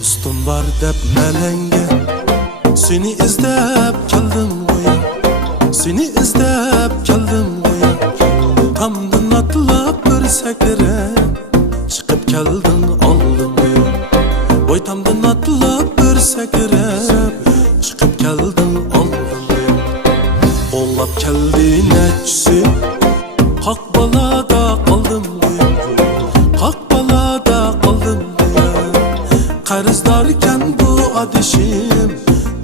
Dostum var deb melenge, seni izlep keldim go'ya, seni izlep keldim go'ya. Tamdan atlab bir sakrab, chiqib kelding oldin go'ya. Voy tamdan atlab bir sakrab, chiqib kelding oldin go'ya. O'nlab keldi nechisi, qoq balada qoldim go'ya, qoq balada qoldim go'ya. Qarzdorken bu adışım,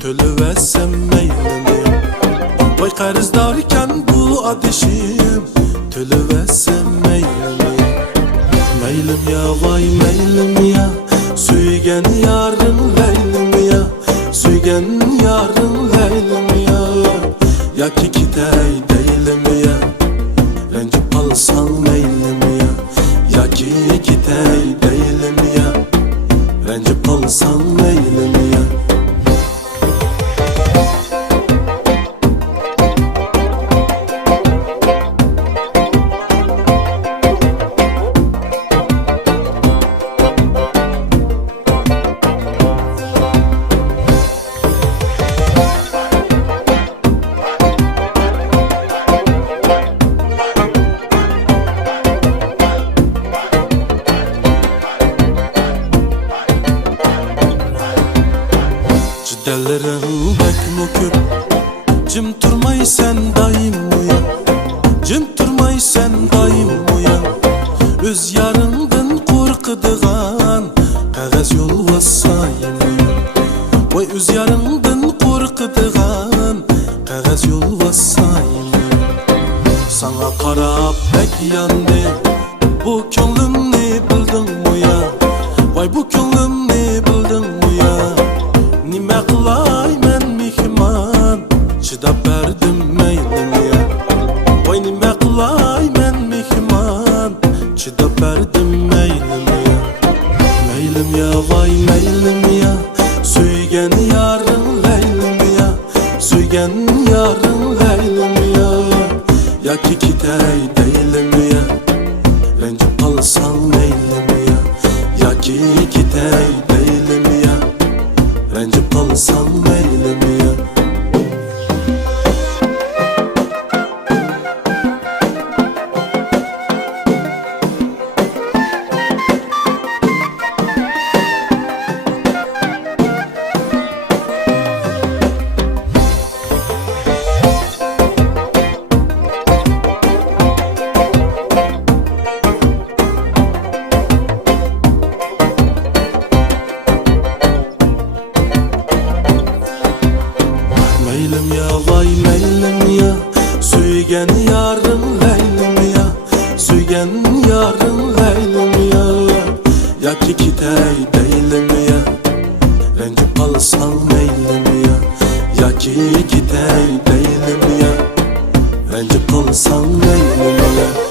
tölüvesem meylimi. Vay qarzdorken bu adışım, tölüvesem meylimi. Meylim ya vay meylim ya, suygen yarın leylim ya, suygen yarın leylim ya. Ya ki gitey deylim ya, rencip alsan meylim ya. Ya ki gitey deylim ya, rencip alsan meylim ya. Dellerim bek mükür, cim turmay sen daim uya, cim turmay sen daim uya. Öz yarından korkuduğun qağaz yol vasayım uya. Vay öz yarından korkuduğun qağaz yol vasayım uya. Sana qarab bek yandı, bu ko'nglimni bilding uya. Vay bu ko'nglimni bilding uya. Nima qilay men mehmon, chidab berdim meylim ya. Voy nima qilay men mehmon, chidab berdim meylim ya. Meylim ya voy meylim ya, suygan yarim leylim ya, suygan yarim leylim ya. Yoki ketay deylim ya, rencib qolsang meylim ya. Yoki ketay deylim ya, rencip kalsam meylim ya. Meylim ya vay meylim ya, suygan yarım leylim ya, suygan yarım leylim ya. Yoki ketay deylim ya, rencip qolsang meylim ya. Yoki ketay deylim ya, rencip qolsang meylim ya.